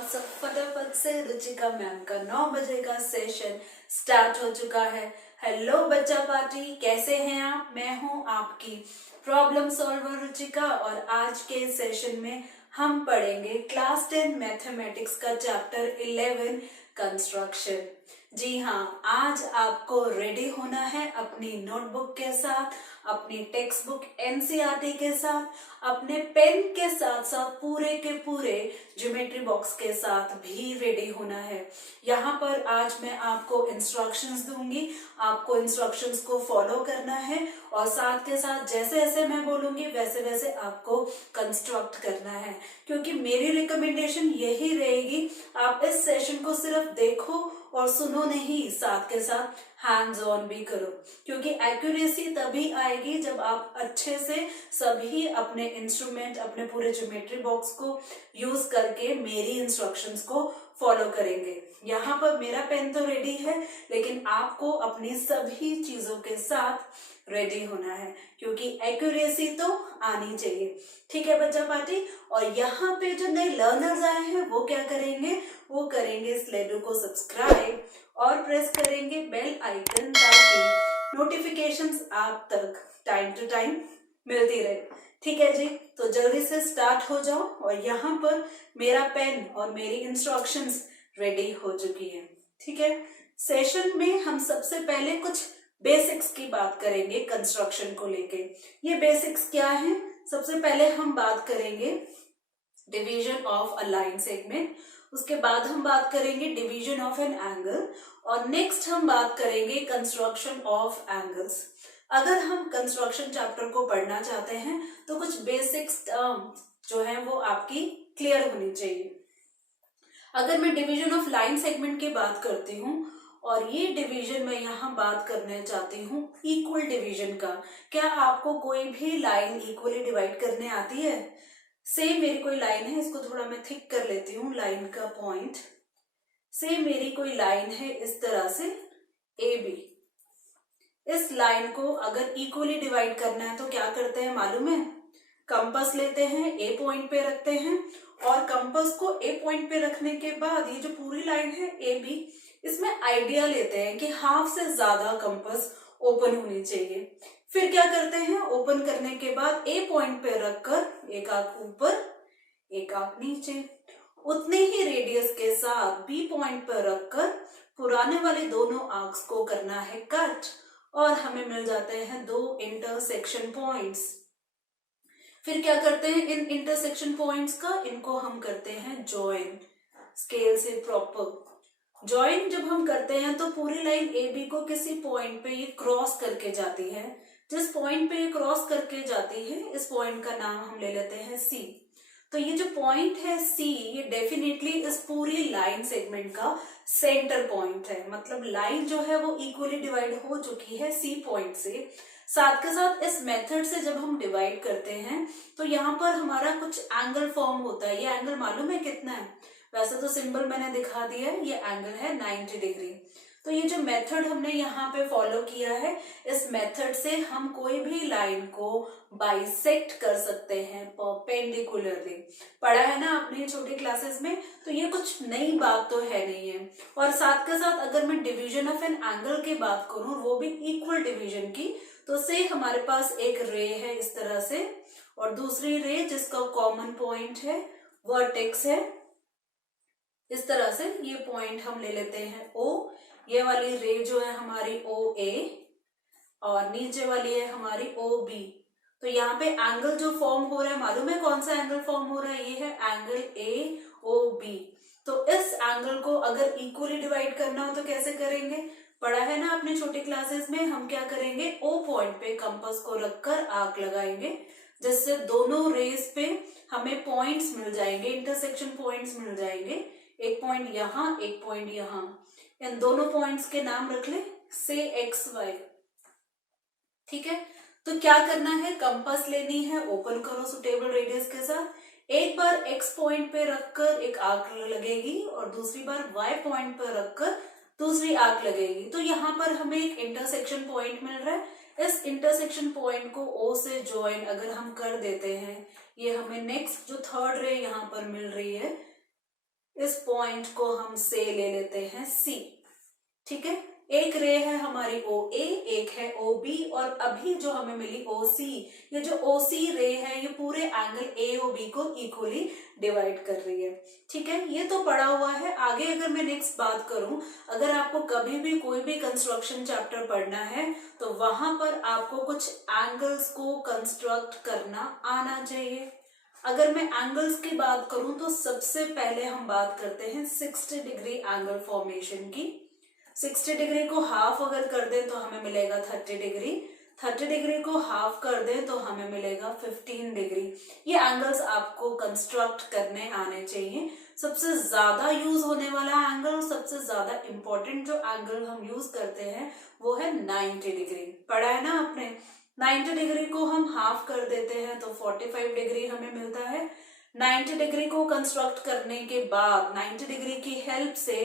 और सब फटाफट से रुचिका मैम का 9 बजे का सेशन स्टार्ट हो चुका है। हेलो बच्चा पार्टी, कैसे हैं आप? मैं हूं आपकी प्रॉब्लम सॉल्वर रुचिका और आज के सेशन में हम पढ़ेंगे क्लास 10 मैथमेटिक्स का चैप्टर 11 कंस्ट्रक्शन। जी हाँ, आज आपको रेडी होना है अपनी नोटबुक के साथ, अपनी टेक्स्ट बुक एनसीईआरटी के साथ, अपने पेन के साथ साथ पूरे के पूरे ज्योमेट्री बॉक्स के साथ भी रेडी होना है। यहाँ पर आज मैं आपको इंस्ट्रक्शंस दूंगी, आपको इंस्ट्रक्शंस को फॉलो करना है और साथ के साथ जैसे जैसे मैं बोलूंगी वैसे वैसे आपको कंस्ट्रक्ट करना है। क्योंकि मेरी रिकमेंडेशन यही रहेगी, आप इस सेशन को सिर्फ देखो और सुनो नहीं, साथ के साथ हैंड्स ऑन भी करो। क्योंकि एक्यूरेसी तभी आएगी जब आप अच्छे से सभी अपने इंस्ट्रूमेंट, अपने पूरे ज्योमेट्री बॉक्स को यूज करके मेरी इंस्ट्रक्शंस को फॉलो करेंगे। यहाँ पर मेरा पेन तो रेडी है, लेकिन आपको अपनी सभी चीजों के साथ रेडी होना है, क्योंकि एक्यूरेसी तो आनी चाहिए। ठीक है बच्चा पार्टी? और यहाँ पे जो नए लर्नर्स आए हैं वो क्या करेंगे? वो करेंगे स्लेडो को सब्सक्राइब और प्रेस करेंगे बेल आइकन, ताकि नोटिफिकेशंस आप तक टाइम टू टाइम मिलती रहे। ठीक है जी, तो जल्दी से स्टार्ट हो जाओ। और यहाँ पर मेरा पेन और मेरी इंस्ट्रक्शंस रेडी हो चुकी है। ठीक है, सेशन में हम सबसे पहले कुछ बेसिक्स की बात करेंगे कंस्ट्रक्शन को लेके। ये बेसिक्स क्या है? सबसे पहले हम बात करेंगे division of a line segment, उसके बाद हम बात करेंगे डिवीजन ऑफ एन एंगल, और नेक्स्ट हम बात करेंगे कंस्ट्रक्शन ऑफ एंगल्स। अगर हम कंस्ट्रक्शन चैप्टर को पढ़ना चाहते हैं तो कुछ बेसिक्स जो है वो आपकी क्लियर होनी चाहिए। अगर मैं डिवीजन ऑफ लाइन सेगमेंट की बात करती हूँ, और ये डिवीजन मैं यहाँ बात करने चाहती हूँ इक्वल डिवीजन का। क्या आपको कोई भी लाइन इक्वली डिवाइड करने आती है? सेम मेरी कोई लाइन है, इसको थोड़ा मैं थिक कर लेती हूँ लाइन का पॉइंट। सेम मेरी कोई लाइन है इस तरह से ए बी। इस लाइन को अगर इक्वली डिवाइड करना है तो क्या करते हैं मालूम है? कंपास लेते हैं, ए पॉइंट पे रखते हैं, और कंपास को ए पॉइंट पे रखने के बाद ये जो पूरी लाइन है ए बी, इसमें आइडिया लेते हैं कि हाफ से ज्यादा कंपास ओपन होनी चाहिए। फिर क्या करते हैं? ओपन करने के बाद ए पॉइंट पे रखकर एक आंख ऊपर एक आंख नीचे, उतने ही रेडियस के साथ बी पॉइंट पर रखकर पुराने वाले दोनों आर्क्स को करना है कट, और हमें मिल जाते हैं दो इंटरसेक्शन पॉइंट्स। फिर क्या करते हैं इन इंटरसेक्शन पॉइंट्स का? इनको हम करते हैं जॉइन स्केल से प्रॉपर। जॉइन जब हम करते हैं तो पूरी लाइन ए बी को किसी पॉइंट पे ये क्रॉस करके जाती है। जिस पॉइंट पे ये क्रॉस करके जाती है, इस पॉइंट का नाम हम ले लेते हैं सी। तो ये जो पॉइंट है सी, ये डेफिनेटली इस पूरी लाइन सेगमेंट का सेंटर पॉइंट है। मतलब लाइन जो है वो इक्वली डिवाइड हो चुकी है सी पॉइंट से। साथ के साथ इस मेथड से जब हम डिवाइड करते हैं तो यहाँ पर हमारा कुछ एंगल फॉर्म होता है। ये एंगल मालूम है कितना है? वैसे तो सिंबल मैंने दिखा दिया है, ये एंगल है 90 डिग्री। तो ये जो मेथड हमने यहाँ पे फॉलो किया है, इस मेथड से हम कोई भी लाइन को बाइसेक्ट कर सकते हैं परपेंडिकुलरली। पढ़ा है ना आपने छोटी क्लासेस में, तो ये कुछ नई बात तो है नहीं है। और साथ के साथ अगर मैं डिवीजन ऑफ एन एंगल की बात करूं, वो भी इक्वल डिवीजन की, तो से हमारे पास एक रे है इस तरह से, और दूसरी रे जिसका कॉमन पॉइंट है वर्टेक्स है इस तरह से। ये पॉइंट हम ले लेते हैं ओ। ये वाली रे जो है हमारी ओ ए, और नीचे वाली है हमारी ओ बी। तो यहाँ पे एंगल जो फॉर्म हो रहा है, मालूम है कौन सा एंगल फॉर्म हो रहा है? ये है एंगल ए ओ बी। तो इस एंगल को अगर इक्वली डिवाइड करना हो तो कैसे करेंगे? पढ़ा है ना आपने छोटी क्लासेस में। हम क्या करेंगे? ओ पॉइंट पे कंपास को रखकर आर्क लगाएंगे, जिससे दोनों रेस पे हमें पॉइंट्स मिल जाएंगे, इंटरसेक्शन पॉइंट्स मिल जाएंगे। एक पॉइंट यहाँ, एक पॉइंट यहाँ। इन दोनों पॉइंट्स के नाम रख ले से एक्स वाई। ठीक है, तो क्या करना है? कंपास लेनी है, ओपन करो सुटेबल रेडियस के साथ। एक बार एक्स पॉइंट पे रखकर एक आर्क लगेगी, और दूसरी बार वाई पॉइंट पर रखकर दूसरी आर्क लगेगी। तो यहाँ पर हमें एक इंटरसेक्शन पॉइंट मिल रहा है। इस इंटरसेक्शन पॉइंट को ओ से ज्वाइन अगर हम कर देते हैं, ये हमें नेक्स्ट जो थर्ड रे यहाँ पर मिल रही है, इस पॉइंट को हम से ले लेते हैं सी। ठीक है, एक रे है हमारी ओ ए, एक है ओ बी, और अभी जो हमें मिली ओ सी, ये जो ओ सी रे है ये पूरे एंगल ए ओ बी को इक्वली डिवाइड कर रही है। ठीक है, ये तो पड़ा हुआ है। आगे अगर मैं नेक्स्ट बात करूं, अगर आपको कभी भी कोई भी कंस्ट्रक्शन चैप्टर पढ़ना है तो वहां पर आपको कुछ एंगल्स को कंस्ट्रक्ट करना आना चाहिए। अगर मैं एंगल्स की बात करूं तो सबसे पहले हम बात करते हैं 60 डिग्री एंगल फॉर्मेशन की। 60 डिग्री को हाफ अगर कर दें तो हमें मिलेगा 30 डिग्री, 30 डिग्री को हाफ कर दें तो हमें मिलेगा 15 डिग्री। ये एंगल्स आपको कंस्ट्रक्ट करने आने चाहिए। सबसे ज्यादा यूज होने वाला एंगल और सबसे ज्यादा इंपॉर्टेंट जो एंगल हम यूज करते हैं वो है 90 डिग्री। पढ़ा है ना आपने? 90 डिग्री को हम हाफ कर देते हैं तो 45 डिग्री हमें मिलता है। 90 डिग्री को कंस्ट्रक्ट करने के बाद 90 डिग्री की हेल्प से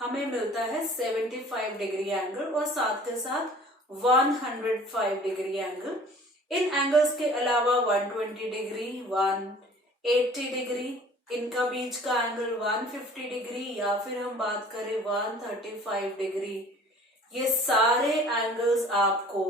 हमें मिलता है 75 डिग्री एंगल और साथ के साथ 105 डिग्री एंगल। इन एंगल्स के अलावा 120 डिग्री, 180 डिग्री, इनका बीच का एंगल 150 डिग्री, या फिर हम बात करें 135 डिग्री। ये सारे एंगल्स आपको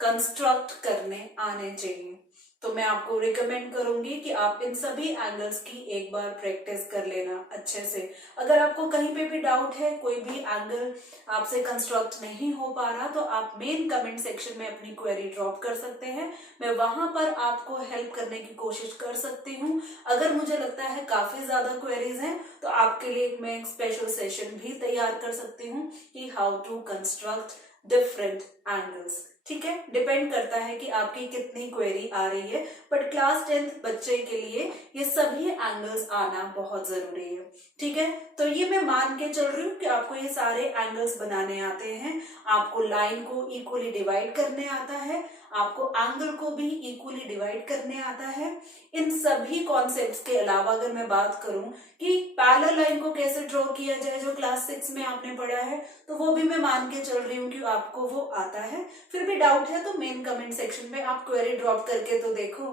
कंस्ट्रक्ट करने आने चाहिए। तो मैं आपको रिकमेंड करूंगी कि आप इन सभी एंगल्स की एक बार प्रैक्टिस कर लेना अच्छे से। अगर आपको कहीं पे भी डाउट है, कोई भी एंगल आपसे कंस्ट्रक्ट नहीं हो पा रहा, तो आप मेन कमेंट सेक्शन में अपनी क्वेरी ड्रॉप कर सकते हैं। मैं वहां पर आपको हेल्प करने की कोशिश कर सकती हूँ। अगर मुझे लगता है काफी ज्यादा क्वेरीज हैं तो आपके लिए मैं एक स्पेशल सेशन भी तैयार कर सकती हूँ कि how to construct different angles. ठीक है, डिपेंड करता है कि आपकी कितनी क्वेरी आ रही है, बट क्लास 10th बच्चे के लिए ये सभी एंगल्स आना बहुत जरूरी है। ठीक है, तो ये मैं मान के चल रही हूँ कि आपको ये सारे एंगल्स बनाने आते हैं, आपको लाइन को इक्वली डिवाइड करने आता है, आपको एंगल को भी इक्वली डिवाइड करने आता है। इन सभी कॉन्सेप्ट्स के अलावा अगर मैं बात करूं कि पैरेलल लाइन को कैसे ड्रॉ किया जाए जो क्लास 6 में आपने पढ़ा है, तो वो भी मैं मान के चल रही हूँ कि आपको वो आता है। फिर भी डाउट है तो मेन कमेंट सेक्शन में आप क्वेरी ड्रॉप करके तो देखो।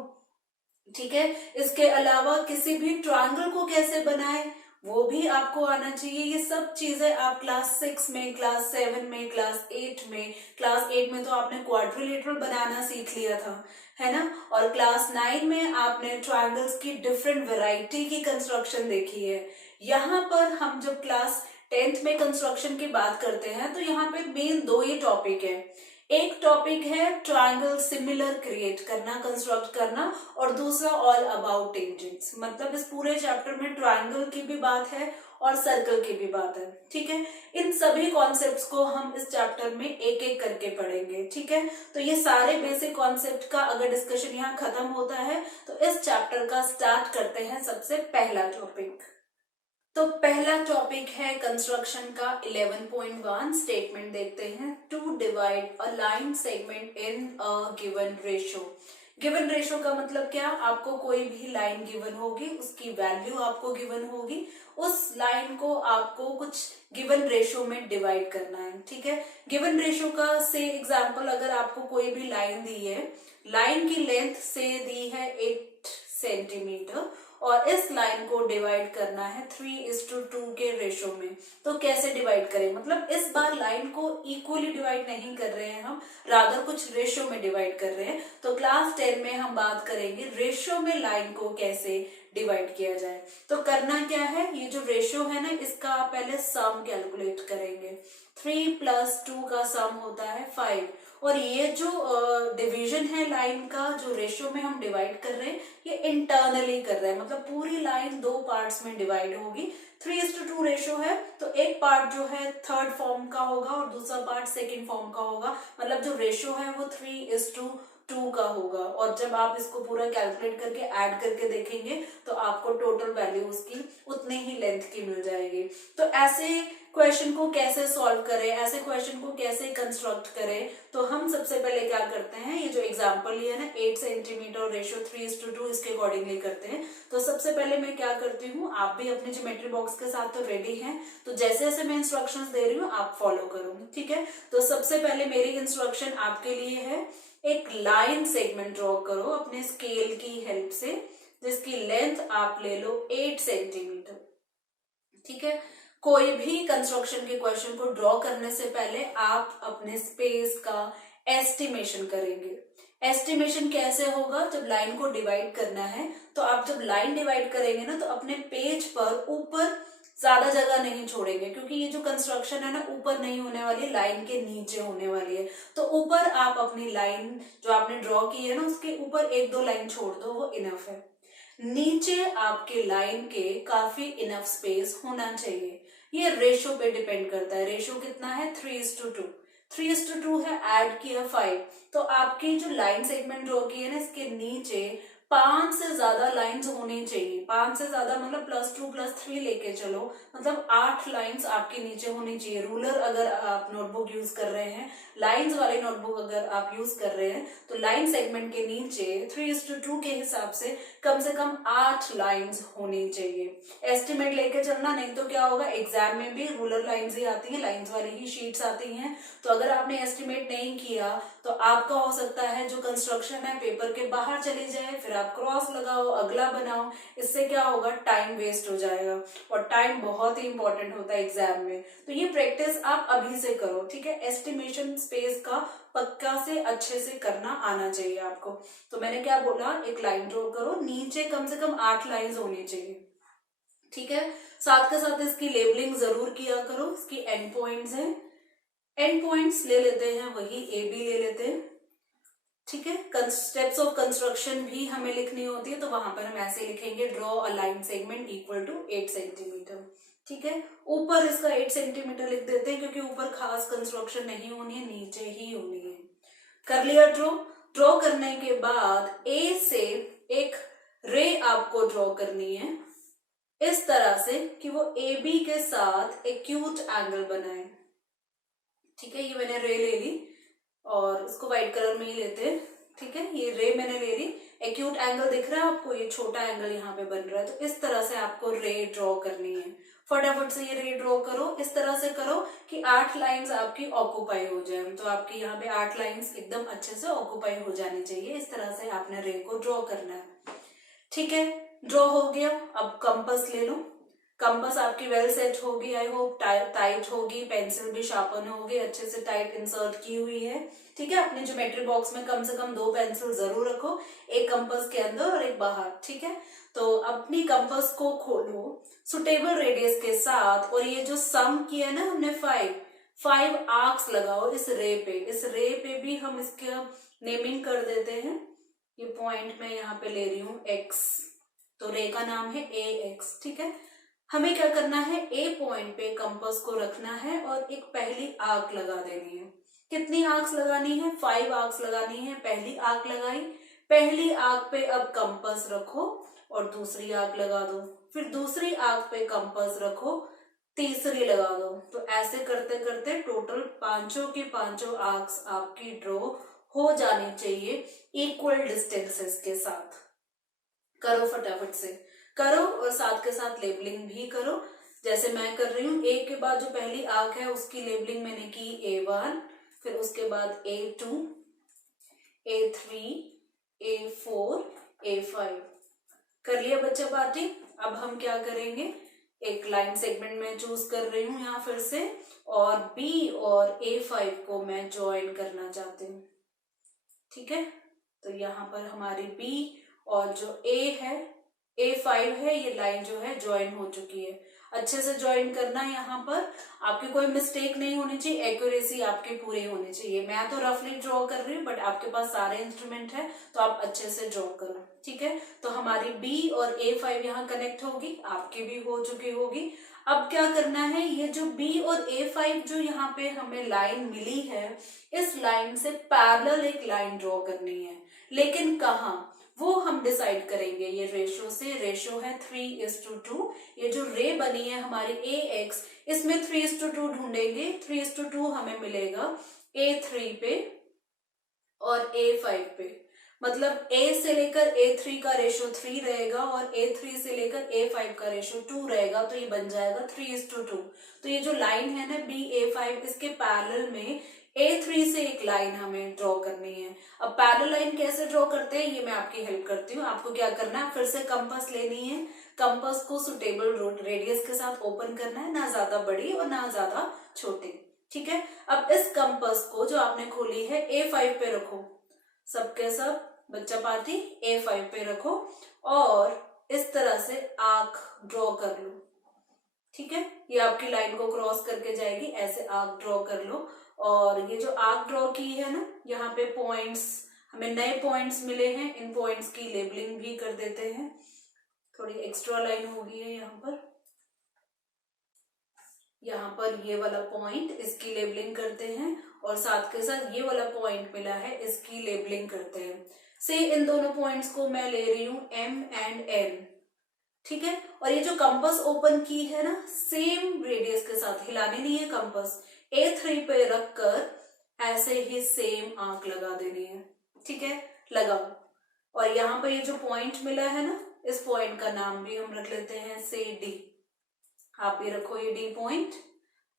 ठीक है, इसके अलावा किसी भी ट्रायंगल को कैसे बनाए वो भी आपको आना चाहिए। ये सब चीजें आप क्लास 6 में, क्लास 7 में, क्लास 8 में, क्लास 8 में तो आपने क्वाड्रिलेटरल बनाना सीख लिया था, है ना, और क्लास 9 में आपने ट्रायंगल्स की डिफरेंट वैरायटी की कंस्ट्रक्शन देखी है। यहाँ पर हम जब क्लास 10th में कंस्ट्रक्शन की बात करते हैं तो यहाँ पे मेन दो ही टॉपिक है। एक टॉपिक है ट्रायंगल सिमिलर क्रिएट करना, कंस्ट्रक्ट करना, और दूसरा ऑल अबाउट टेंजेंट्स। मतलब इस पूरे चैप्टर में ट्रायंगल की भी बात है और सर्कल की भी बात है। ठीक है, इन सभी कॉन्सेप्ट्स को हम इस चैप्टर में एक एक करके पढ़ेंगे। ठीक है, तो ये सारे बेसिक कॉन्सेप्ट का अगर डिस्कशन यहाँ खत्म होता है तो इस चैप्टर का स्टार्ट करते हैं सबसे पहला टॉपिक। तो पहला टॉपिक है कंस्ट्रक्शन का 11.1 स्टेटमेंट देखते हैं। To divide a line segment in a given ratio. Given ratio का मतलब क्या? आपको कोई भी लाइन गिवन होगी, उसकी वैल्यू आपको गिवन होगी, उस लाइन को आपको कुछ गिवन रेशो में डिवाइड करना है। ठीक है, गिवन रेशो का से एग्जांपल, अगर आपको कोई भी लाइन दी है, लाइन की लेंथ से दी है 8 सेंटीमीटर और इस लाइन को डिवाइड करना है 3:2 के रेशो में, तो कैसे डिवाइड करें? मतलब इस बार लाइन को इक्वली डिवाइड नहीं कर रहे हैं हम, रादर कुछ रेशो में डिवाइड कर रहे हैं। तो क्लास 10 में हम बात करेंगे रेशो में लाइन को कैसे डिवाइड किया जाए। तो करना क्या है, ये जो रेशो है ना, इसका आप पहले सम कैलकुलेट करेंगे। 3 + 2 का सम होता है 5, और ये जो डिवीजन है लाइन का, जो रेशियो में हम डिवाइड कर रहे हैं, ये इंटरनली कर रहे हैं, मतलब पूरी लाइन दो पार्ट्स में डिवाइड होगी। 3:2 रेशियो है तो एक पार्ट जो है थर्ड फॉर्म का होगा और दूसरा पार्ट सेकंड फॉर्म का होगा। मतलब जो रेशियो है वो 3:2 का होगा, और जब आप इसको पूरा कैलकुलेट करके ऐड करके देखेंगे तो आपको टोटल वैल्यू उसकी उतनी ही लेंथ की मिल जाएगी। तो ऐसे क्वेश्चन को कैसे सॉल्व करें, ऐसे क्वेश्चन को कैसे कंस्ट्रक्ट करें, तो हम सबसे पहले क्या करते हैं, ये जो एग्जांपल लिया ना 8 सेंटीमीटर रेशियो 3:2, इसके अकॉर्डिंगली करते हैं। तो सबसे पहले मैं क्या करती हूँ, आप भी अपने ज्योमेट्री बॉक्स के साथ तो रेडी हैं, तो जैसे जैसे मैं इंस्ट्रक्शंस दे रही हूँ आप फॉलो करो। ठीक है, तो सबसे पहले मेरी इंस्ट्रक्शन आपके लिए है, एक लाइन सेगमेंट ड्रॉ करो अपने स्केल की हेल्प से, जिसकी लेंथ आप ले लो 8 सेंटीमीटर। ठीक है। कोई भी कंस्ट्रक्शन के क्वेश्चन को ड्रॉ करने से पहले आप अपने स्पेस का एस्टिमेशन करेंगे। एस्टिमेशन कैसे होगा? जब लाइन को डिवाइड करना है तो आप जब लाइन डिवाइड करेंगे ना तो अपने पेज पर ऊपर ज्यादा जगह नहीं छोड़ेंगे, क्योंकि ये जो कंस्ट्रक्शन है ना ऊपर नहीं होने वाली, लाइन के नीचे होने वाली है। तो ऊपर आप अपनी लाइन जो आपने ड्रॉ की है ना उसके ऊपर 1-2 लाइन छोड़ दो, वो इनफ है। नीचे आपके लाइन के काफी इनफ स्पेस होना चाहिए। ये रेशो पे डिपेंड करता है। रेशो कितना है? 3:2। 3:2 है, ऐड किया 5, तो आपकी जो लाइन सेगमेंट ड्रॉ की है ना इसके नीचे 5 से ज्यादा लाइंस होनी चाहिए। 5 से ज्यादा मतलब +2 +3 लेके चलो, मतलब 8 लाइंस आपके नीचे होनी चाहिए। रूलर अगर आप नोटबुक यूज कर रहे हैं, लाइंस वाली नोटबुक अगर आप यूज कर रहे हैं, तो लाइन सेगमेंट के नीचे 3:2 के हिसाब से कम 8 लाइंस होनी चाहिए। एस्टिमेट लेके चलना, नहीं तो क्या होगा, एग्जाम में भी रूलर लाइंस ही आती है, लाइंस वाली ही शीट्स आती हैं। तो अगर आपने एस्टिमेट नहीं किया तो आपका हो सकता है जो कंस्ट्रक्शन है पेपर के बाहर चली जाए, फिर आप क्रॉस लगाओ, अगला बनाओ। इससे क्या होगा? टाइम वेस्ट हो जाएगा, और टाइम बहुत ही इंपॉर्टेंट होता है एग्जाम में। तो ये प्रैक्टिस आप अभी से करो, ठीक है। एस्टिमेशन स्पेस का पक्का से अच्छे से करना आना चाहिए आपको। तो मैंने क्या बोला, एक लाइन ड्रॉ करो, नीचे कम से कम 8 लाइंस होनी चाहिए, ठीक है। साथ के साथ इसकी लेबलिंग जरूर किया करो। इसकी एंड पॉइंट्स हैं, एंड पॉइंट्स ले लेते हैं, वही ए बी ले लेते हैं, ठीक है। स्टेप्स ऑफ कंस्ट्रक्शन भी हमें लिखनी होती है, तो वहां पर हम ऐसे लिखेंगे, draw a line segment equal to 8 centimetre, ठीक है। ऊपर इसका 8 सेंटीमीटर लिख देते हैं, क्योंकि ऊपर खास कंस्ट्रक्शन नहीं होनी है, नीचे ही होनी है। कर लिया ड्रॉ। ड्रॉ करने के बाद ए से एक रे आपको ड्रॉ करनी है इस तरह से कि वो ए बी के साथ एक्यूट एंगल बनाए, ठीक है। ये मैंने रे ले ली और इसको व्हाइट कलर में ही लेते हैं, ठीक है। ये रे मैंने ले ली, एक्यूट एंगल दिख रहा है आपको, ये छोटा एंगल यहाँ पे बन रहा है। तो इस तरह से आपको रे ड्रॉ करनी है। फटाफट से ये रे ड्रॉ करो, इस तरह से करो कि 8 लाइंस आपकी ऑक्यूपाई हो जाए। तो आपकी यहाँ पे 8 लाइंस एकदम अच्छे से ऑक्यूपाई हो जानी चाहिए। इस तरह से आपने रे को ड्रॉ करना है, ठीक है। ड्रॉ हो गया। अब कंपास ले लो। कंपास आपकी वेल सेट होगी, आई होप टाइट होगी, पेंसिल भी शार्पन होगी, अच्छे से टाइट इंसर्ट की हुई है, ठीक है। अपने ज्योमेट्री बॉक्स में कम से कम 2 पेंसिल जरूर रखो, एक कंपास के अंदर और एक बाहर, ठीक है। तो अपनी कंपास को खोलो सुटेबल रेडियस के साथ, और ये जो सम किया है ना हमने 5 आर्क्स लगाओ इस रे पे। इस रे पे भी हम इसका नेमिंग कर देते हैं। ये पॉइंट मैं यहाँ पे ले रही हूँ x, तो रे का नाम है ax, ठीक है। हमें क्या करना है, ए पॉइंट पे कंपास को रखना है और एक पहली आर्क लगा देनी है। कितनी आर्क्स लगानी है? 5 आर्क्स लगानी है। पहली आर्क लगाई, पहली आर्क पे अब कंपास रखो और दूसरी आर्क लगा दो, फिर दूसरी आर्क पे कंपास रखो, तीसरी लगा दो। तो ऐसे करते करते टोटल 5 की 5 आर्क्स आपकी ड्रॉ हो जानी चाहिए इक्वल डिस्टेंसेस के साथ। करो फटाफट से करो, और साथ के साथ लेबलिंग भी करो, जैसे मैं कर रही हूँ। ए के बाद जो पहली आर्क है उसकी लेबलिंग मैंने की A1, फिर उसके बाद A2, A3, A4, A5। कर लिया बच्चा पार्टी। अब हम क्या करेंगे, एक लाइन सेगमेंट में चूज कर रही हूँ यहाँ फिर से, और B और A5 को मैं ज्वाइन करना चाहती हूँ, ठीक है। तो यहाँ पर हमारी B और जो A है, A5 है, ये लाइन जो है ज्वाइन हो चुकी है। अच्छे से ज्वाइन करना है, यहाँ पर आपकी कोई मिस्टेक नहीं होनी चाहिए, एक्यूरेसी आपकी पूरी होनी चाहिए। मैं तो रफली ड्रॉ कर रही हूँ, बट आपके पास सारे इंस्ट्रूमेंट है तो आप अच्छे से ड्रॉ करो, ठीक है। तो हमारी B और A5 यहाँ कनेक्ट होगी, आपकी भी हो चुकी होगी। अब क्या करना है, ये जो B और A5 जो यहाँ पे हमें लाइन मिली है, इस लाइन से पैरेलल एक लाइन ड्रॉ करनी है, लेकिन कहाँ वो हम डिसाइड करेंगे। ये रेशो से, रेशो है 3:2। ये जो रे बनी है हमारी AX, इसमें 3:2 ढूंढेंगे। 3:2 हमें मिलेगा A3 पे और A5 पे, मतलब A से लेकर A3 का रेशो 3 रहेगा और A3 से लेकर A5 का रेशो 2 रहेगा, तो ये बन जाएगा 3:2। तो ये जो लाइन है ना BA5, इसके पैरेलल में A3 से एक लाइन हमें ड्रॉ करनी है। अब पैरेलल लाइन कैसे ड्रॉ करते हैं ये मैं आपकी हेल्प करती हूँ। आपको क्या करना है, फिर से कंपास लेनी है, कंपास को सुटेबल रेडियस के साथ ओपन करना है, ना ज्यादा बड़ी और ना ज्यादा छोटी। ठीक है, अब इस कंपास को जो आपने खोली है A5 पे रखो, सबके सब बच्चा पार्टी A5 पे रखो और इस तरह से आर्क ड्रॉ कर लो। ठीक है, ये आपकी लाइन को क्रॉस करके जाएगी, ऐसे आर्क ड्रॉ कर लो। और ये जो आर्क ड्रॉ की है ना, यहाँ पे पॉइंट्स, हमें नए पॉइंट्स मिले हैं, इन पॉइंट्स की लेबलिंग भी कर देते हैं। थोड़ी एक्स्ट्रा लाइन होगी है यहाँ पर ये वाला पॉइंट, इसकी लेबलिंग करते हैं और साथ के साथ ये वाला पॉइंट मिला है, इसकी लेबलिंग करते हैं। से इन दोनों पॉइंट्स को मैं ले रही हूँ M एंड N। ठीक है, और ये जो कंपास ओपन की है ना, सेम रेडियस के साथ, हिलानी नहीं है कंपास, A3 पे रखकर ऐसे ही सेम आंक लगा देनी है। ठीक है, लगाओ। और यहाँ पर ये जो पॉइंट मिला है ना, इस पॉइंट का नाम भी हम रख लेते हैं से D। आप ये रखो ये D पॉइंट।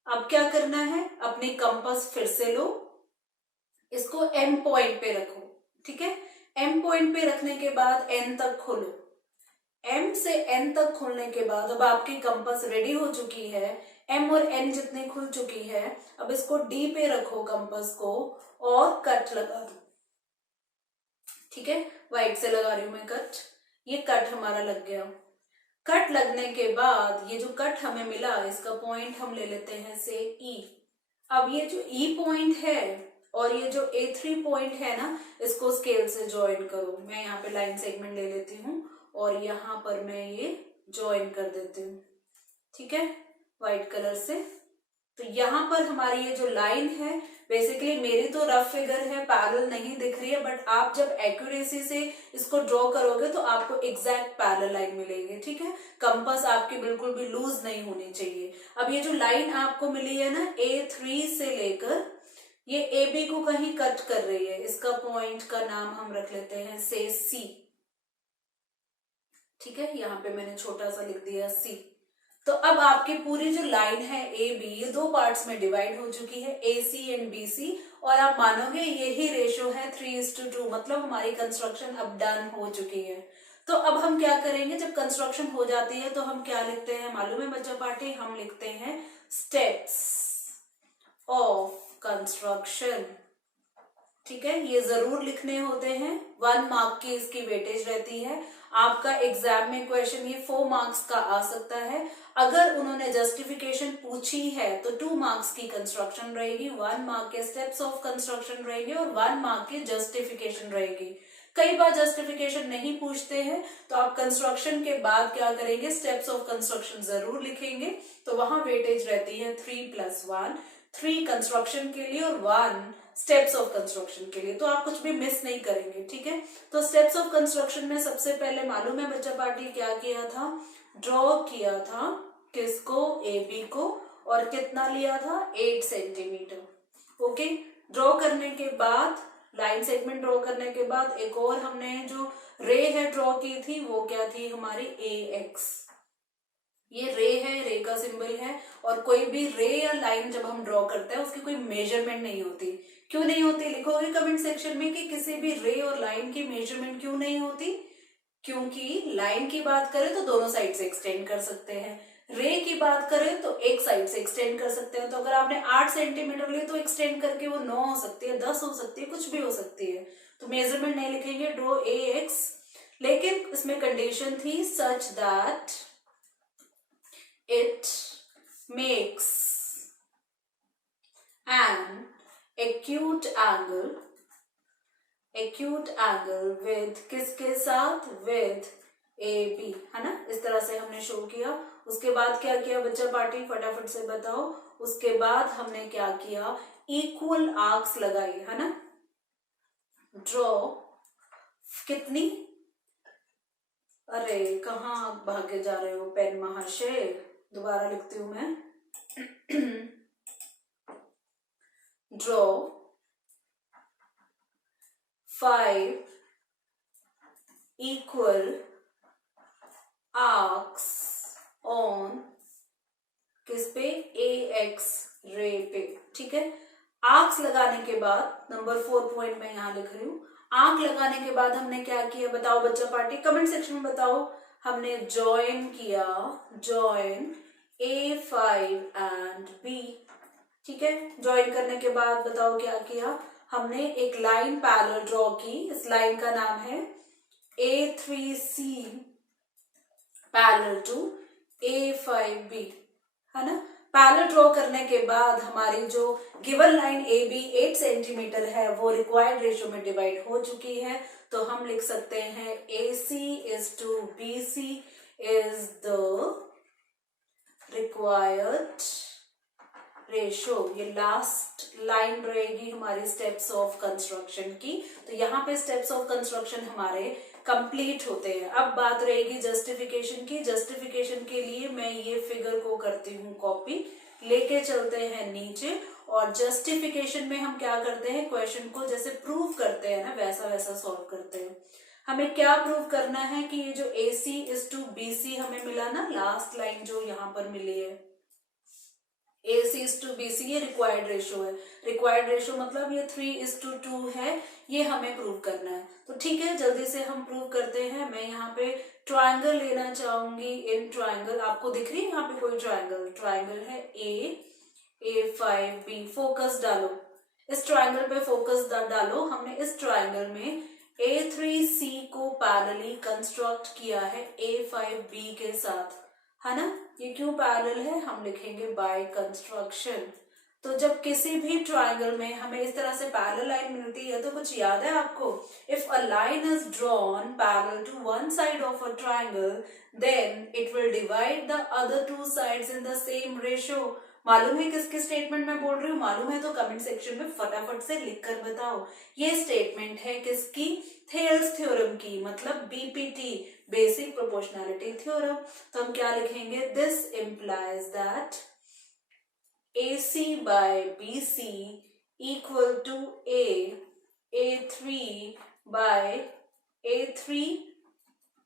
अब क्या करना है, अपनी कंपास फिर से लो, इसको M पॉइंट पे रखो। ठीक है, M पॉइंट पे रखने के बाद N तक खोलो। M से N तक खोलने के बाद अब आपकी कंपास रेडी हो चुकी है, M और N जितनी खुल चुकी है। अब इसको D पे रखो कंपास को और कट लगा दो। ठीक है, व्हाइट से लगा रही हूं मैं कट, ये कट हमारा लग गया। कट लगने के बाद ये जो कट हमें मिला, इसका पॉइंट हम ले लेते हैं से E। अब ये जो E पॉइंट है और ये जो A3 पॉइंट है ना, इसको स्केल से ज्वाइन करो। मैं यहाँ पे लाइन सेगमेंट ले लेती हूँ और यहाँ पर मैं ये ज्वाइन कर देती हूँ। ठीक है, व्हाइट कलर से। तो यहाँ पर हमारी ये जो लाइन है, बेसिकली मेरी तो रफ फिगर है, पैरेलल नहीं दिख रही है, बट आप जब एक्यूरेसी से इसको ड्रॉ करोगे तो आपको एग्जैक्ट पैरेलल लाइन मिलेगी। ठीक है, कंपास आपकी बिल्कुल भी लूज नहीं होनी चाहिए। अब ये जो लाइन आपको मिली है ना, A3 से लेकर ये AB को कहीं कट कर रही है, इसका पॉइंट का नाम हम रख लेते हैं से C। ठीक है, यहाँ पे मैंने छोटा सा लिख दिया C। तो अब आपकी पूरी जो लाइन है AB, ये दो पार्ट्स में डिवाइड हो चुकी है, AC एंड BC। और आप मानोगे यही रेशो है 3:2, मतलब हमारी कंस्ट्रक्शन अब डन हो चुकी है। तो अब हम क्या करेंगे, जब कंस्ट्रक्शन हो जाती है तो हम क्या लिखते हैं मालूम है बच्चा पार्टी, हम लिखते हैं स्टेप्स ऑफ कंस्ट्रक्शन। ठीक है, ये जरूर लिखने होते हैं, 1 मार्क की इसकी वेटेज रहती है। आपका एग्जाम में क्वेश्चन ये 4 मार्क्स का आ सकता है। अगर उन्होंने जस्टिफिकेशन पूछी है तो 2 मार्क्स की कंस्ट्रक्शन रहेगी, 1 मार्क के स्टेप्स ऑफ कंस्ट्रक्शन रहेंगे और 1 मार्क की जस्टिफिकेशन रहेगी। कई बार जस्टिफिकेशन नहीं पूछते हैं तो आप कंस्ट्रक्शन के बाद क्या करेंगे, स्टेप्स ऑफ कंस्ट्रक्शन जरूर लिखेंगे। तो वहां वेटेज रहती है 3+1, 3 कंस्ट्रक्शन के लिए और 1 स्टेप्स ऑफ कंस्ट्रक्शन के लिए। तो आप कुछ भी मिस नहीं करेंगे। ठीक है, तो स्टेप्स ऑफ कंस्ट्रक्शन में सबसे पहले मालूम है बच्चा पार्टी क्या किया था, ड्रॉ किया था किसको, AB को, और कितना लिया था, 8 सेंटीमीटर। ओके, ड्रॉ करने के बाद, लाइन सेगमेंट ड्रॉ करने के बाद एक और हमने जो रे है ड्रॉ की थी, वो क्या थी हमारी AX। ये रे है, रे का सिंबल है। और कोई भी रे या लाइन जब हम ड्रॉ करते हैं उसकी कोई मेजरमेंट नहीं होती। क्यों नहीं होती, लिखोगे कमेंट सेक्शन में कि किसी भी रे और लाइन की मेजरमेंट क्यों नहीं होती। क्योंकि लाइन की बात करें तो दोनों साइड से एक्सटेंड कर सकते हैं, रे की बात करें तो एक साइड से एक्सटेंड कर सकते हैं। तो अगर आपने 8 सेंटीमीटर लिए तो एक्सटेंड करके वो 9 हो सकती है, 10 हो सकती है, कुछ भी हो सकती है। तो मेजरमेंट नहीं लिखेंगे, ड्रॉ AX। लेकिन इसमें कंडीशन थी such that it makes an acute angle with किसके साथ, with AB, है ना। इस तरह से हमने शो किया। उसके बाद क्या किया बच्चा पार्टी, फटाफट से बताओ। उसके बाद हमने क्या किया, इक्वल आर्क्स लगाई, है ना। ड्रॉ कितनी, अरे कहाँ भागे जा रहे हो पेन महाशय, दोबारा लिखती हूं मैं। ड्रॉ 5 इक्वल आर्क्स ऑन किस पे, AX रे पे। ठीक है, आर्क्स लगाने के बाद नंबर 4 पॉइंट में यहां लिख रही हूं। आर्क लगाने के बाद हमने क्या किया बताओ बच्चा पार्टी, कमेंट सेक्शन में बताओ। हमने ज्वाइन किया, ज्वाइन A5 एंड B। ठीक है, ज्वाइन करने के बाद बताओ क्या किया, हमने एक लाइन पैरेलल ड्रॉ की। इस लाइन का नाम है A3C पैरेलल टू A5B, है ना। पैरेलल ड्रॉ करने के बाद हमारी जो गिवन लाइन AB 8 सेंटीमीटर है वो रिक्वायर्ड रेशियो में डिवाइड हो चुकी है। तो हम लिख सकते हैं AC is to BC is the required ratio. ये लास्ट लाइन रहेगी हमारी स्टेप्स ऑफ कंस्ट्रक्शन की। तो यहाँ पे स्टेप्स ऑफ कंस्ट्रक्शन हमारे कंप्लीट होते हैं। अब बात रहेगी जस्टिफिकेशन की। जस्टिफिकेशन के लिए मैं ये फिगर को करती हूँ कॉपी, लेके चलते हैं नीचे। और जस्टिफिकेशन में हम क्या करते हैं, क्वेश्चन को जैसे प्रूव करते हैं ना वैसा वैसा सॉल्व करते हैं। हमें क्या प्रूव करना है कि ये जो AC is to BC हमें मिला ना, लास्ट लाइन जो यहाँ पर मिली है AC is to BC, ये रिक्वायर्ड रेशो है। रिक्वायर्ड रेशो मतलब ये 3:2 है, ये हमें प्रूव करना है। तो ठीक है, जल्दी से हम प्रूव करते हैं। मैं यहाँ पे ट्रायंगल लेना चाहूंगी। इन ट्रायंगल आपको दिख रही है यहाँ पे कोई ट्रायंगल, ट्रायंगल है A5B। फोकस डालो, इस ट्रायंगल पे फोकस डालो। हमने इस ट्रायंगल में A3C को पैरेलली कंस्ट्रक्ट किया है A5B के साथ, है ना। ये क्यों पैरेलल है, हम लिखेंगे बाय कंस्ट्रक्शन। तो जब किसी भी ट्रायंगल में हमें इस तरह से पैरेलल लाइन मिलती है तो कुछ याद है आपको, if a line is drawn parallel to one side of a triangle then it will divide the other two sides in the same ratio. मालूम है किसकी स्टेटमेंट मैं बोल रही हूँ, मालूम है तो कमेंट सेक्शन में फटाफट से लिखकर बताओ। ये स्टेटमेंट है किसकी, थेल्स थ्योरम की, मतलब BPT, बेसिक प्रोपोर्शनैलिटी थ्योरम। तो हम क्या लिखेंगे, this implies that AC by BC equal to A3 by A3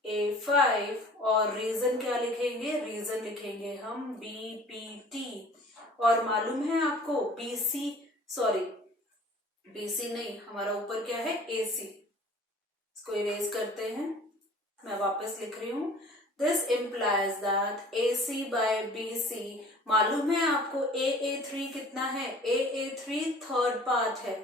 A5। और रीजन क्या लिखेंगे, रीजन लिखेंगे हम BPT। और मालूम है आपको BC नहीं, हमारा ऊपर क्या है AC। इसको इरेज करते हैं, मैं वापस लिख रही हूं। This implies that AC by BC, मालूम है आपको A3 कितना है, A3 थर्ड पार्ट है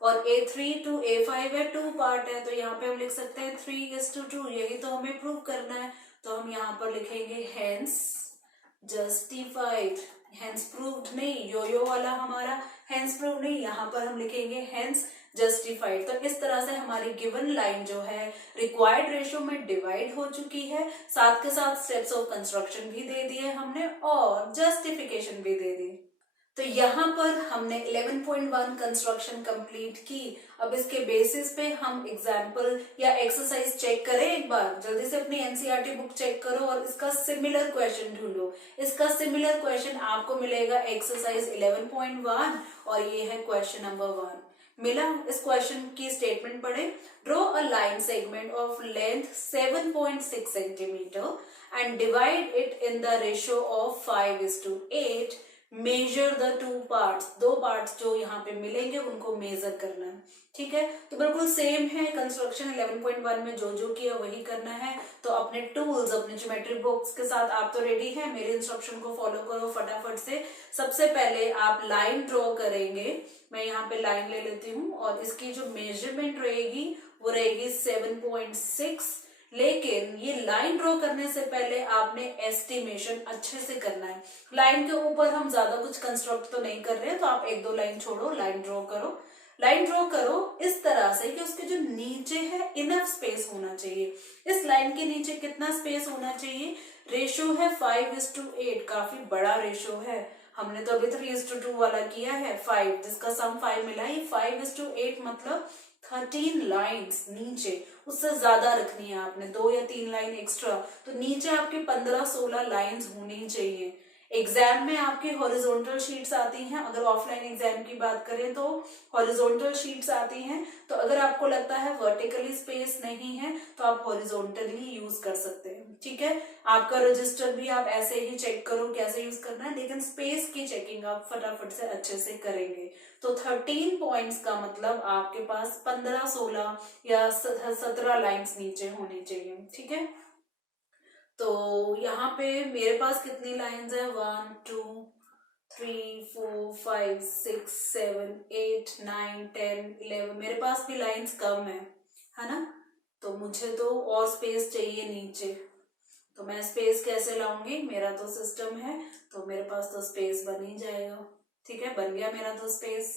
और A3 to A5 है 2 पार्ट है। तो यहाँ पे हम लिख सकते हैं 3:2, यही तो हमें प्रूव करना है। तो हम यहाँ पर लिखेंगे हेंस जस्टिफाइड, हेंस प्रूव्ड नहीं, यो वाला हमारा हेंस प्रूव नहीं, यहाँ पर हम लिखेंगे हेंस जस्टिफाइड। तो इस तरह से हमारी गिवन लाइन जो है रिक्वायर्ड रेशो में डिवाइड हो चुकी है, साथ के साथ स्टेप्स ऑफ कंस्ट्रक्शन भी दे दिए हमने और जस्टिफिकेशन भी दे दी। तो यहाँ पर हमने 11.1 कंस्ट्रक्शन कंप्लीट की। अब इसके बेसिस पे हम एग्जाम्पल या एक्सरसाइज चेक करें। एक बार जल्दी से अपनी एनसीईआरटी बुक चेक करो और इसका सिमिलर क्वेश्चन ढूंढो। इसका सिमिलर क्वेश्चन आपको मिलेगा एक्सरसाइज 11.1 और ये है क्वेश्चन नंबर 1 मिला। इस क्वेश्चन की स्टेटमेंट पढ़े, draw a line segment of length 7.6 centimetre and divide it in the ratio of 5:8। Measure the 2 parts, 2 parts जो यहाँ पे मिलेंगे उनको मेजर करना है। ठीक है, तो बिल्कुल सेम है कंस्ट्रक्शन 11.1 में जो किया वही करना है। तो अपने टूल्स, अपने ज्योमेट्री बुक्स के साथ आप तो रेडी हैं, मेरे इंस्ट्रक्शन को फॉलो करो फटाफट से। सबसे पहले आप लाइन ड्रॉ करेंगे। मैं यहाँ पे लाइन ले लेती हूँ और इसकी जो मेजरमेंट रहेगी वो रहेगी 7.6। लेकिन ये लाइन ड्रॉ करने से पहले आपने एस्टिमेशन अच्छे से करना है। लाइन के ऊपर हम ज्यादा कुछ कंस्ट्रक्ट तो नहीं कर रहे हैं, तो आप 1-2 लाइन छोड़ो, लाइन ड्रॉ करो। लाइन ड्रॉ करो इस तरह से कि उसके जो नीचे है इनफ स्पेस होना चाहिए। इस लाइन के नीचे कितना स्पेस होना चाहिए, रेशो है 5:8, काफी बड़ा रेशो है। हमने तो अभी 3:2 वाला किया है, 5 जिसका सम 5 मिला है। 5:8 मतलब 13 लाइन्स नीचे, उससे ज्यादा रखनी है आपने, 2 या 3 लाइन एक्स्ट्रा। तो नीचे आपके 15-16 लाइन्स होनी चाहिए। एग्जाम में आपकी हॉरिजॉन्टल शीट्स आती हैं, अगर ऑफलाइन एग्जाम की बात करें तो हॉरिजॉन्टल शीट्स आती हैं। तो अगर आपको लगता है वर्टिकली स्पेस नहीं है तो आप हॉरिजॉन्टली यूज कर सकते हैं। ठीक है, आपका रजिस्टर भी आप ऐसे ही चेक करो कैसे यूज करना है, लेकिन स्पेस की चेकिंग आप फटाफट से अच्छे से करेंगे। तो 13 पॉइंट्स का मतलब आपके पास 15-16 या 17 लाइन्स नीचे होनी चाहिए। ठीक है, तो यहाँ पे मेरे पास कितनी लाइंस है, 1 2 3 4 5 6 7 8 9 10 11, मेरे पास भी लाइंस कम है ना। तो मुझे तो और स्पेस चाहिए नीचे, तो मैं स्पेस कैसे लाऊंगी, मेरा तो सिस्टम है तो मेरे पास तो स्पेस बन ही जाएगा। ठीक है, बन गया मेरा तो स्पेस।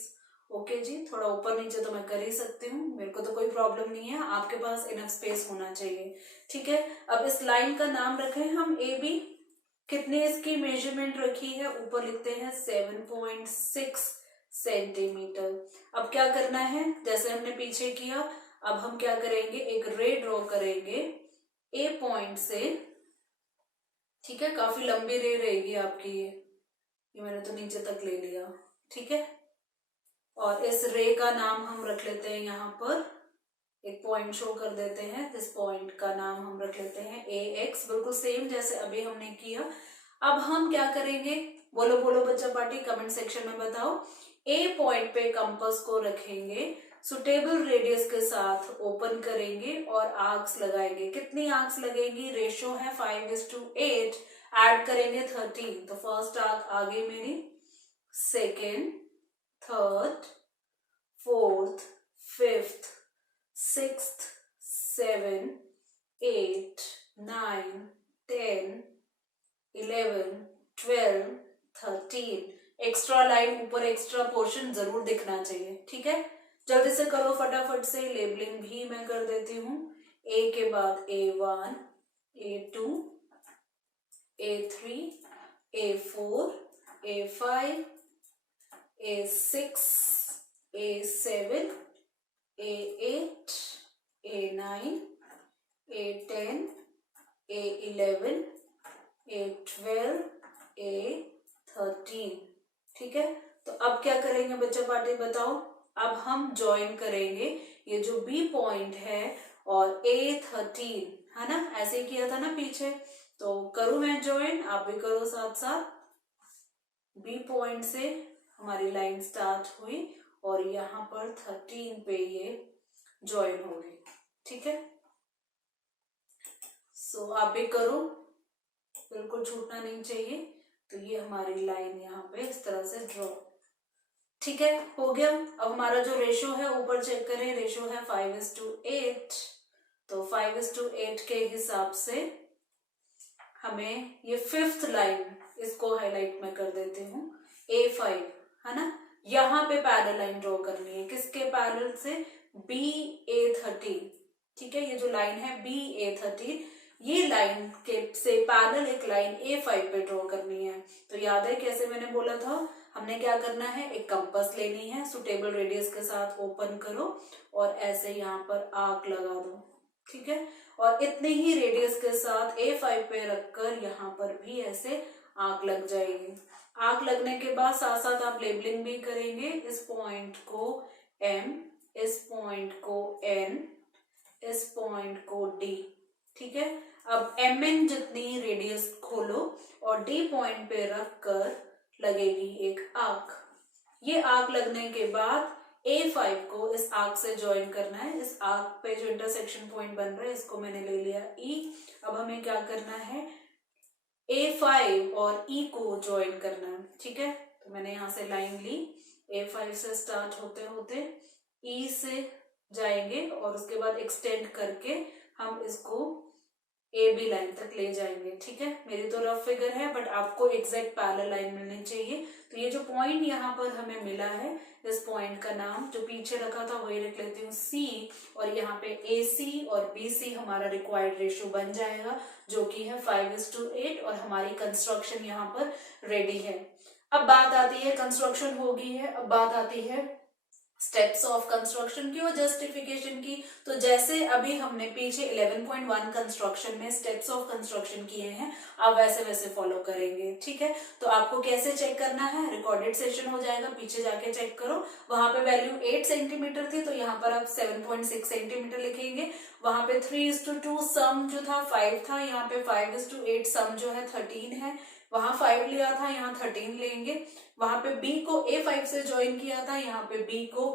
ओके जी, थोड़ा ऊपर नीचे तो मैं कर ही सकती हूँ, मेरे को तो कोई प्रॉब्लम नहीं है, आपके पास इनफ स्पेस होना चाहिए। ठीक है, अब इस लाइन का नाम रखें हम ए बी। कितनी इसकी मेजरमेंट रखी है, ऊपर लिखते हैं 7.6 सेंटीमीटर। अब क्या करना है, जैसे हमने पीछे किया, अब हम क्या करेंगे, एक रे ड्रॉ करेंगे ए पॉइंट से। ठीक है, काफी लंबी रे रहेगी आपकी ये मैंने तो नीचे तक ले लिया। ठीक है, और इस रे का नाम हम रख लेते हैं, यहाँ पर एक पॉइंट शो कर देते हैं, इस पॉइंट का नाम हम रख लेते हैं ए एक्स, बिल्कुल सेम जैसे अभी हमने किया। अब हम क्या करेंगे, बोलो बोलो बच्चा पार्टी, कमेंट सेक्शन में बताओ। ए पॉइंट पे कंपास को रखेंगे, सुटेबल रेडियस के साथ ओपन करेंगे और आर्क्स लगाएंगे। कितनी आर्क्स लगेंगी, रेशो है 5:8, ऐड करेंगे 13, तो फर्स्ट आर्क आ गई मेरी, second, third, fourth, fifth, sixth, 7, 8, 9, 10, 11, 12, 13। Extra line ऊपर, एक्स्ट्रा पोर्शन जरूर दिखना चाहिए। ठीक है, जल्दी से करो फटाफट से, लेबलिंग भी मैं कर देती हूँ। ए के बाद A1, A2, A3, A4, A5, A6, A7, A8, A9, A10, A11, A12, A13। ठीक है, तो अब क्या करेंगे बच्चा पार्टी बताओ, अब हम ज्वाइन करेंगे ये जो बी पॉइंट है और A13, है ना, ऐसे ही किया था ना पीछे, तो करूं मैं ज्वाइन, आप भी करो साथ साथ। बी पॉइंट से हमारी लाइन स्टार्ट हुई और यहाँ पर 13 पे ये ज्वाइन होगी। ठीक है, सो आप भी करो, बिल्कुल छूटना नहीं चाहिए। तो ये हमारी लाइन यहाँ पे इस तरह से ड्रॉ। ठीक है, हो गया। अब हमारा जो रेशो है ऊपर चेक करें, रेशो है 5:8, तो 5:8 के हिसाब से हमें ये फिफ्थ लाइन, इसको हाईलाइट में कर देती हूँ, A5, है ना, यहाँ पे पैरेलल लाइन ड्रॉ करनी है, किसके पैरेलल से, BA13। ठीक है, ये जो लाइन है BA13, ये लाइन के से पैरेलल एक लाइन A5 पे ड्रॉ करनी है। तो याद है कैसे मैंने बोला था, हमने क्या करना है, एक कंपास लेनी है, सुटेबल रेडियस के साथ ओपन करो और ऐसे यहाँ पर आर्क लगा दो। ठीक है, और इतने ही रेडियस के साथ A5 पे रखकर यहाँ पर भी ऐसे आर्क लग जाएगी। आर्क लगने के बाद साथ साथ आप लेबलिंग भी करेंगे, इस पॉइंट को M, इस पॉइंट को N, इस पॉइंट को D। ठीक है, अब MN जितनी रेडियस खोलो और D पॉइंट पे रखकर लगेगी एक आर्क। ये आर्क लगने के बाद A5 को इस आर्क से ज्वाइन करना है, इस आर्क पे जो इंटरसेक्शन पॉइंट बन रहा है इसको मैंने ले लिया E। अब हमें क्या करना है, A5 और E को ज्वाइन करना है। ठीक है, तो मैंने यहाँ से लाइन ली, A5 से स्टार्ट होते होते E से जाएंगे और उसके बाद एक्सटेंड करके हम इसको AB लाइन तक ले जाएंगे। ठीक है, मेरी तो रफ फिगर है बट आपको एग्जैक्ट पैरेलल लाइन मिलनी चाहिए। तो ये जो पॉइंट यहाँ पर हमें मिला है, इस पॉइंट का नाम जो पीछे रखा था वही रख लेती हूँ C, और यहाँ पे AC और BC हमारा रिक्वायर्ड रेशियो बन जाएगा जो कि है 5:8, और हमारी कंस्ट्रक्शन यहाँ पर रेडी है। अब बात आती है, कंस्ट्रक्शन हो गई है, अब बात आती है स्टेप्स ऑफ कंस्ट्रक्शन की और जस्टिफिकेशन की। तो जैसे अभी हमने पीछे 11.1 कंस्ट्रक्शन में स्टेप्स ऑफ कंस्ट्रक्शन किए हैं, आप वैसे वैसे फॉलो करेंगे। ठीक है, तो आपको कैसे चेक करना है, रिकॉर्डेड सेशन हो जाएगा, पीछे जाके चेक करो, वहां पे वैल्यू 8 सेंटीमीटर थी तो यहाँ पर आप 7.6 सेंटीमीटर लिखेंगे। वहां पे 3:2 सम जो था 5 था, यहाँ पे 5:8 सम जो है 13 है, वहां 5 लिया था, यहाँ 13 लेंगे। वहां पे B को A5 से ज्वाइन किया था, यहाँ पे B को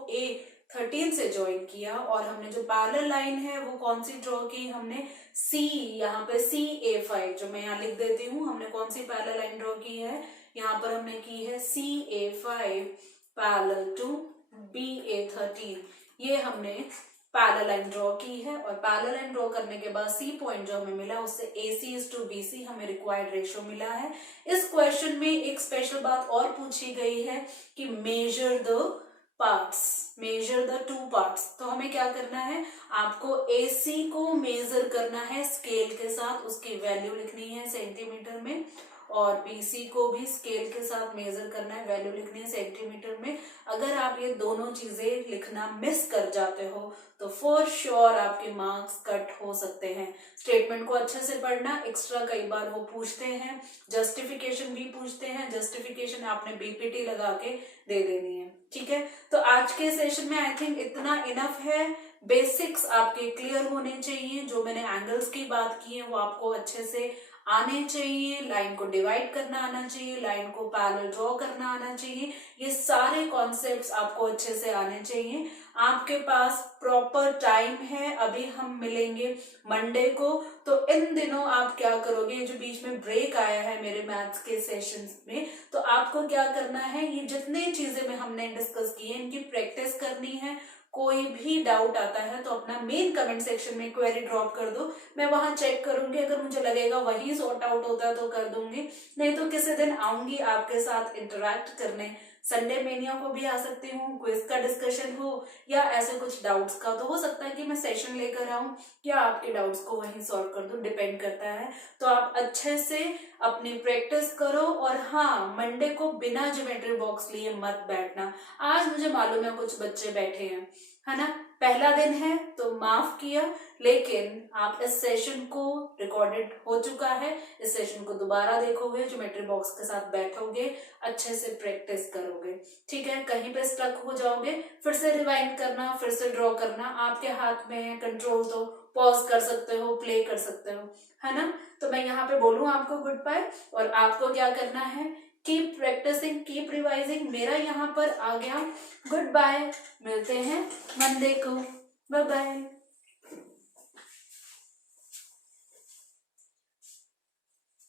13 से ज्वाइन किया और हमने जो पैरेलल लाइन है वो कौन सी ड्रॉ की, हमने सी, यहाँ पे CA5 जो मैं यहाँ लिख देती हूँ, हमने कौन सी पैरेलल लाइन ड्रॉ की है, यहाँ पर हमने की है CA5 पैरेलल टू BA13, ये हमने पैरेलल लाइन ड्रॉ की है। और पैरेलल लाइन ड्रॉ करने के बाद सी पॉइंट जो हमें मिला उससे AC/BC हमें रिक्वायर्ड रेशियो मिला है। इस क्वेश्चन में एक स्पेशल बात और पूछी गई है कि measure the parts, measure the two parts. तो हमें क्या करना है, आपको AC को मेजर करना है स्केल के साथ, उसकी वैल्यू लिखनी है सेंटीमीटर में, और BC को भी स्केल के साथ मेजर करना है, वैल्यू लिखनी है सेंटीमीटर में। अगर आप ये दोनों चीजें लिखना मिस कर जाते हो तो फॉर श्योर आपके मार्क्स कट हो सकते हैं। स्टेटमेंट को अच्छे से पढ़ना, एक्स्ट्रा कई बार वो पूछते हैं, जस्टिफिकेशन भी पूछते हैं, जस्टिफिकेशन आपने BPT लगा के दे देनी है, ठीक है। तो आज के सेशन में आई थिंक इतना इनफ है, बेसिक्स आपके क्लियर होने चाहिए। जो मैंने एंगल्स की बात की है वो आपको अच्छे से आने चाहिए, लाइन को डिवाइड करना आना चाहिए, लाइन को पैरेलल ड्रॉ करना आना चाहिए, ये सारे कॉन्सेप्ट्स आपको अच्छे से आने चाहिए। आपके पास प्रॉपर टाइम है, अभी हम मिलेंगे मंडे को, तो इन दिनों आप क्या करोगे, जो बीच में ब्रेक आया है मेरे मैथ्स के सेशंस में, तो आपको क्या करना है, ये जितने चीजें में हमने डिस्कस की है इनकी प्रैक्टिस करनी है। कोई भी डाउट आता है तो अपना मेन कमेंट सेक्शन में क्वेरी ड्रॉप कर दो, मैं वहां चेक करूंगी, अगर मुझे लगेगा वही सॉर्ट आउट होता है तो कर दूंगी, नहीं तो किसी दिन आऊंगी आपके साथ इंटरेक्ट करने। संडे मेनिया को भी आ सकती हूँ, क्विज का डिस्कशन हो या ऐसे कुछ डाउट्स का, तो हो सकता है कि मैं सेशन लेकर आऊं या आपके डाउट्स को वहीं सॉल्व कर दूं, डिपेंड करता है। तो आप अच्छे से अपनी प्रैक्टिस करो, और हाँ, मंडे को बिना ज्योमेट्री बॉक्स लिए मत बैठना। आज मुझे मालूम है कुछ बच्चे बैठे हैं, है ना, पहला दिन है तो माफ किया, लेकिन आप इस सेशन को रिकॉर्डेड हो चुका है, इस सेशन को दोबारा देखोगे, ज्योमेट्री बॉक्स के साथ बैठोगे, अच्छे से प्रैक्टिस करोगे, ठीक है। कहीं पे स्टक हो जाओगे, फिर से रिवाइंड करना, फिर से ड्रॉ करना, आपके हाथ में है कंट्रोल, तो पॉज कर सकते हो, प्ले कर सकते हो, है ना। तो मैं यहाँ पे बोलूँ आपको गुड बाय, और आपको क्या करना है, कीप प्रैक्टिसिंग, कीप रिवाइजिंग। मेरा यहाँ पर आ गया गुड बाय, मिलते हैं मंडे को, बाय बाय।